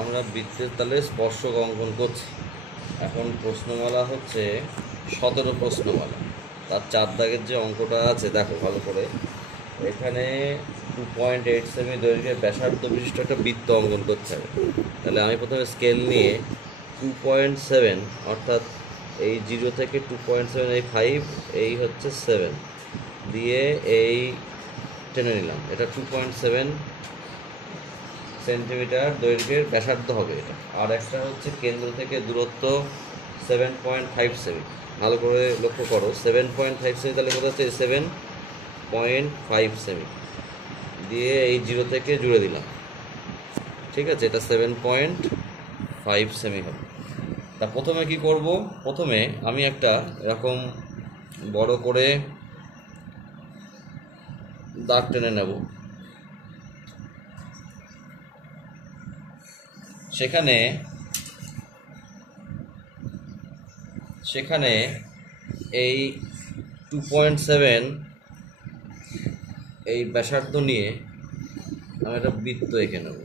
আমরা বৃত্তের তালে স্পর্শক অঙ্কন করছি। এখন প্রশ্নমালা হচ্ছে 17 প্রশ্নমালা। তার 4 দাগের যে অঙ্কটা আছে দেখো ভালো করে। এখানে 2.8 সেমি দৈর্ঘ্যের ব্যাসার্ধ বিশিষ্ট একটা বৃত্ত অঙ্কন করতে হবে। তাহলে আমি প্রথমে স্কেল নিয়ে 2.7 অর্থাৎ এই 0 থেকে 2.7 এই 5 এই হচ্ছে 7 দিয়ে এই টেনে নিলাম। এটা 2.7 সেন্টিমিটার দৈর্ঘ্যের ব্যাসার্ধ হবে এটা। আর একটা হচ্ছে কেন্দ্র থেকে দূরত্ব 7.5 সেমি। ভালো করে লক্ষ্য করো, 7.5 সেমি তাহলে কোথা হচ্ছে 7.5 সেমি দিয়ে এই 0 থেকে জুড়ে দিলাম। ঠিক আছে, এটা 7.5 সেমি হবে। তা প্রথমে কি করব, প্রথমে আমি একটা এরকম বড় করে দাগ টেনে নেব। সেখানে এই 2.7 এই ব্যাসার্ধ নিয়ে আমি একটা বৃত্ত এঁকে নেব।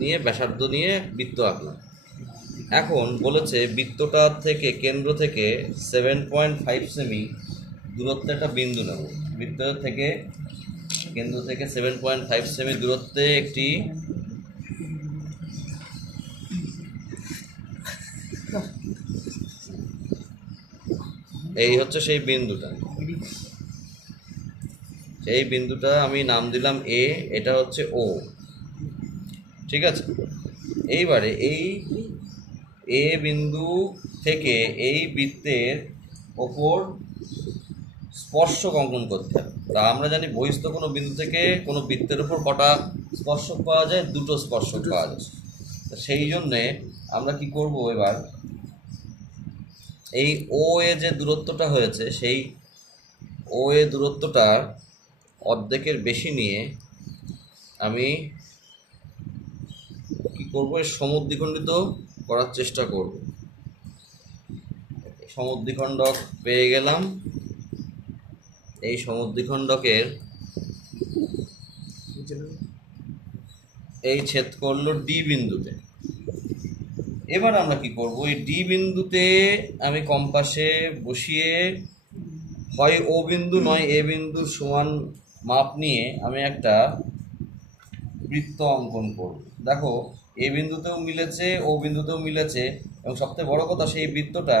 নিয়ে ব্যাসার্ধ নিয়ে বৃত্ত আঁকলাম। এখন বলেছে বৃত্তটা থেকে কেন্দ্র থেকে 7.5 সেমি দূরত্বে একটা বিন্দু নেব। বৃত্ত থেকে কেন্দ্র থেকে 7.5 সেমি দূরত্বে একটি এই হচ্ছে সেই বিন্দুটা। এই বিন্দুটা আমি নাম দিলাম এ, এটা হচ্ছে ও। ঠিক আছে, এইবারে এই এ বিন্দু থেকে এই বৃত্তের ওপর স্পর্শক অঙ্কন করতে হবে। তা আমরা জানি বহিস্থ কোনো বিন্দু থেকে কোনো বৃত্তের ওপর কটা স্পর্শক পাওয়া যায়? দুটো স্পর্শক পাওয়া যায়। সেই জন্যে আমরা কি করব, এবার এই ও এ যে দূরত্বটা হয়েছে সেই ও এ দূরত্বটা অর্ধেকের বেশি নিয়ে আমি কি করব, সমদ্বিখণ্ডিত করার চেষ্টা করব। সমদ্বিখণ্ডক পেয়ে গেলাম। এই সমদ্বিখণ্ডকের এই ছেদ করলো ডি বিন্দুতে। এবার আমরা কি করব, এই ডি বিন্দুতে আমি কম্পাসে বসিয়ে হয় ও বিন্দু নয় এ বিন্দুর সমান মাপ নিয়ে আমি একটা বৃত্ত অঙ্কন করব। দেখো এ বিন্দুতেও মিলেছে, ও বিন্দুতেও মিলেছে, এবং সবথেকে বড় কথা সেই বৃত্তটা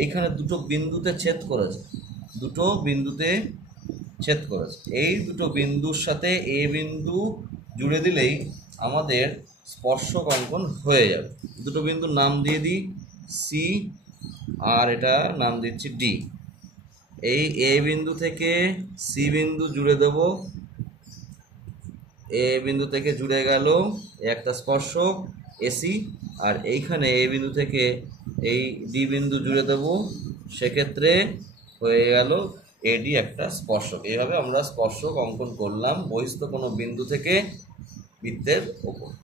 এইখানে দুটো বিন্দুতে ছেদ করেছে। এই দুটো বিন্দুর সাথে এ বিন্দু জুড়ে দিলেই আমাদের স্পর্শক অঙ্কন হয়ে যাবে। দুটো বিন্দুর নাম দিয়ে দিই সি, আর এটা নাম দিচ্ছি ডি। এই এ বিন্দু থেকে সি বিন্দু জুড়ে দেব। এ বিন্দু থেকে জুড়ে গেল একটা স্পর্শক এসি, আর এইখানে এ বিন্দু থেকে এই ডি বিন্দু জুড়ে দেব, সেক্ষেত্রে হয়ে গেল এডি একটা স্পর্শক। এইভাবে আমরা স্পর্শক অঙ্কন করলাম বহিস্থ কোনো বিন্দু থেকে বৃত্তের ওপর।